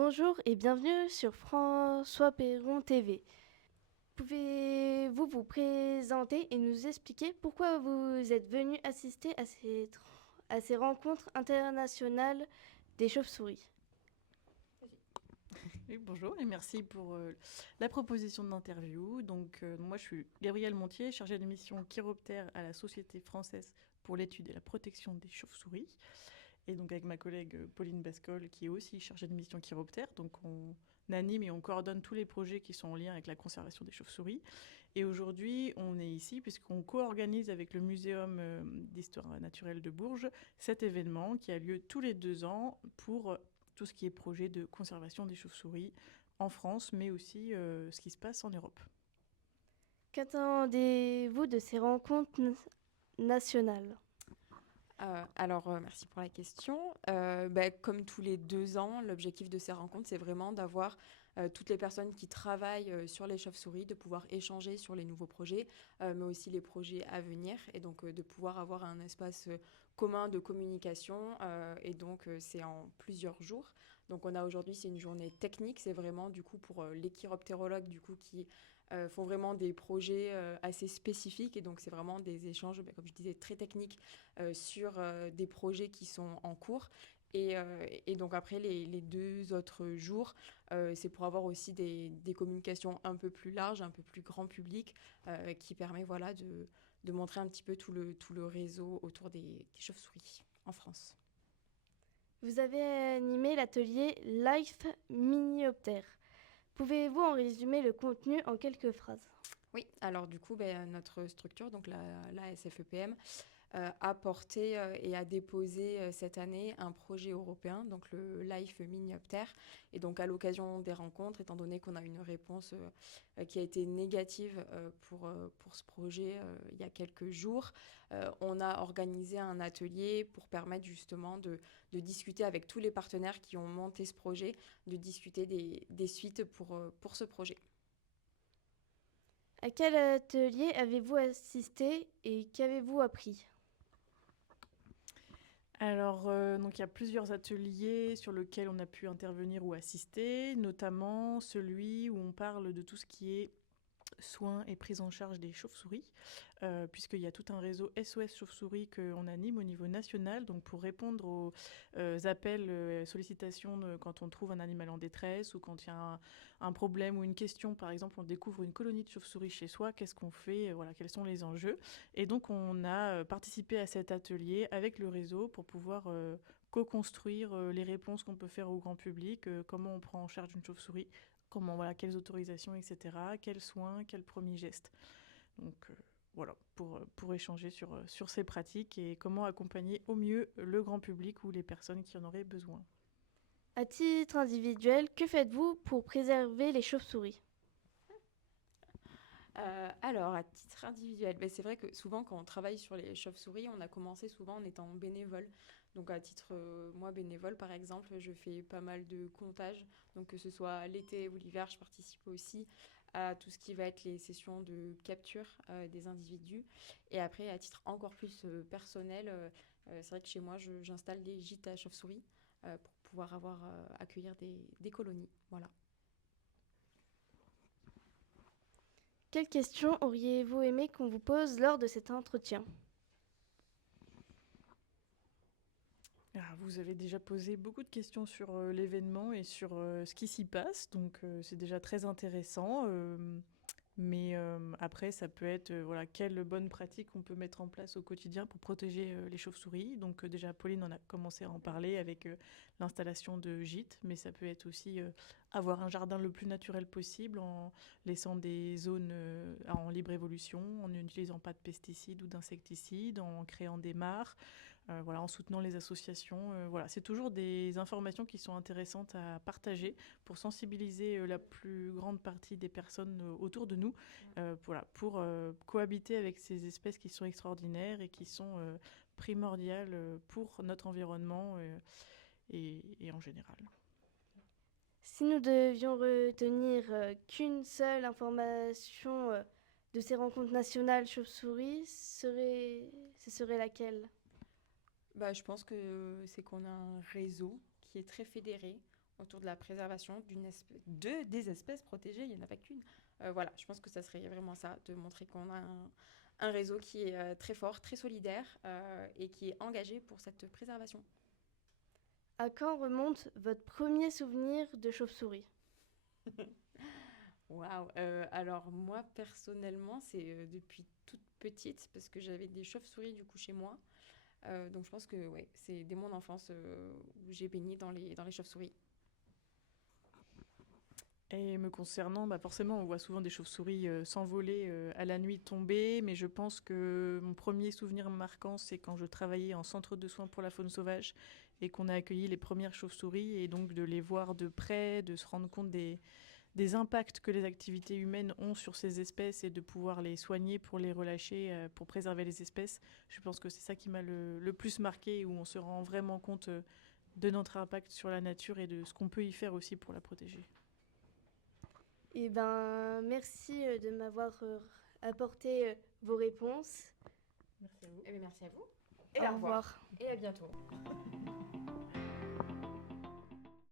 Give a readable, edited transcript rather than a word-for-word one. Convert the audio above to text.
Bonjour et bienvenue sur François Perron TV. Pouvez-vous vous présenter et nous expliquer pourquoi vous êtes venu assister à ces rencontres internationales des chauves-souris? Oui, bonjour et merci pour la proposition d'interview. Moi, je suis Gabrielle Montier, chargée de mission chiroptère à la Société française pour l'étude et la protection des chauves-souris. Et donc, avec ma collègue Pauline Bascol, qui est aussi chargée de mission chiroptère. Donc, on anime et on coordonne tous les projets qui sont en lien avec la conservation des chauves-souris. Et aujourd'hui, on est ici puisqu'on co-organise avec le Muséum d'histoire naturelle de Bourges cet événement qui a lieu tous les 2 ans pour tout ce qui est projet de conservation des chauves-souris en France, mais aussi ce qui se passe en Europe. Qu'attendez-vous de ces rencontres nationales? Merci pour la question. Comme tous les 2 ans, l'objectif de ces rencontres, c'est vraiment d'avoir toutes les personnes qui travaillent sur les chauves-souris, de pouvoir échanger sur les nouveaux projets, mais aussi les projets à venir, et donc de pouvoir avoir un espace commun de communication. C'est en plusieurs jours. Donc on a aujourd'hui, c'est une journée technique, c'est vraiment du coup pour les chiroptérologues du coup qui font vraiment des projets assez spécifiques, et donc c'est vraiment des échanges, comme je disais, très techniques sur des projets qui sont en cours. Et donc après, les 2 autres jours, c'est pour avoir aussi des communications un peu plus larges, un peu plus grand public, qui permet voilà, de montrer un petit peu tout le réseau autour des chauves-souris en France. Vous avez animé l'atelier Life Minioptère. Pouvez-vous en résumer le contenu en quelques phrases? Oui, alors du coup, notre structure, donc la SFEPM, a porté et a déposé cette année un projet européen, donc le LIFE Minioptère. Et donc à l'occasion des rencontres, étant donné qu'on a une réponse qui a été négative pour ce projet il y a quelques jours, on a organisé un atelier pour permettre justement de discuter avec tous les partenaires qui ont monté ce projet, de discuter des suites pour ce projet. À quel atelier avez-vous assisté et qu'avez-vous appris? Donc il y a plusieurs ateliers sur lesquels on a pu intervenir ou assister, notamment celui où on parle de tout ce qui est soins et prise en charge des chauves-souris, puisqu'il y a tout un réseau SOS chauves-souris qu'on anime au niveau national, donc pour répondre aux appels, sollicitations quand on trouve un animal en détresse ou quand il y a un problème ou une question, par exemple on découvre une colonie de chauves-souris chez soi, qu'est-ce qu'on fait, voilà, quels sont les enjeux. Et donc on a participé à cet atelier avec le réseau pour pouvoir co-construire les réponses qu'on peut faire au grand public, comment on prend en charge une chauve-souris, comment, voilà, quelles autorisations, etc., quels soins, quels premiers gestes. Donc voilà, pour échanger sur ces pratiques et comment accompagner au mieux le grand public ou les personnes qui en auraient besoin. À titre individuel, que faites-vous pour préserver les chauves-souris? À titre individuel, c'est vrai que souvent quand on travaille sur les chauves-souris, on a commencé souvent en étant bénévole. Donc à titre, moi bénévole par exemple, je fais pas mal de comptage. Donc que ce soit l'été ou l'hiver, je participe aussi à tout ce qui va être les sessions de capture des individus. Et après, à titre encore plus personnel, c'est vrai que chez moi, j'installe des gîtes à chauves-souris pour pouvoir accueillir des colonies. Voilà. Quelles questions auriez-vous aimé qu'on vous pose lors de cet entretien? Vous avez déjà posé beaucoup de questions sur l'événement et sur ce qui s'y passe, donc c'est déjà très intéressant. Mais après, ça peut être voilà, quelles bonnes pratiques on peut mettre en place au quotidien pour protéger les chauves-souris. Donc déjà, Pauline en a commencé à en parler avec l'installation de gîtes, mais ça peut être aussi avoir un jardin le plus naturel possible en laissant des zones en libre évolution, en n'utilisant pas de pesticides ou d'insecticides, en créant des mares, voilà, en soutenant les associations. Voilà, c'est toujours des informations qui sont intéressantes à partager pour sensibiliser la plus grande partie des personnes autour de nous, voilà, pour cohabiter avec ces espèces qui sont extraordinaires et qui sont primordiales pour notre environnement et en général. Si nous devions retenir qu'une seule information de ces rencontres nationales chauves-souris, ce serait laquelle? Je pense que c'est qu'on a un réseau qui est très fédéré. autour de la préservation des espèces protégées, il n'y en a pas qu'une. Voilà, je pense que ça serait vraiment ça, de montrer qu'on a un réseau qui est très fort, très solidaire et qui est engagé pour cette préservation. À quand remonte votre premier souvenir de chauve-souris? Waouh. Alors moi personnellement, c'est depuis toute petite parce que j'avais des chauves-souris du coup chez moi. Donc je pense que ouais, c'est dès mon enfance où j'ai baigné dans les chauves-souris. Et me concernant, forcément, on voit souvent des chauves-souris s'envoler à la nuit tombée, mais je pense que mon premier souvenir marquant, c'est quand je travaillais en centre de soins pour la faune sauvage et qu'on a accueilli les premières chauves-souris, et donc de les voir de près, de se rendre compte des impacts que les activités humaines ont sur ces espèces et de pouvoir les soigner pour les relâcher, pour préserver les espèces. Je pense que c'est ça qui m'a le plus marqué, où on se rend vraiment compte de notre impact sur la nature et de ce qu'on peut y faire aussi pour la protéger. Eh ben, merci de m'avoir apporté vos réponses. Merci à vous. Eh bien, merci à vous. Au revoir. Et à bientôt.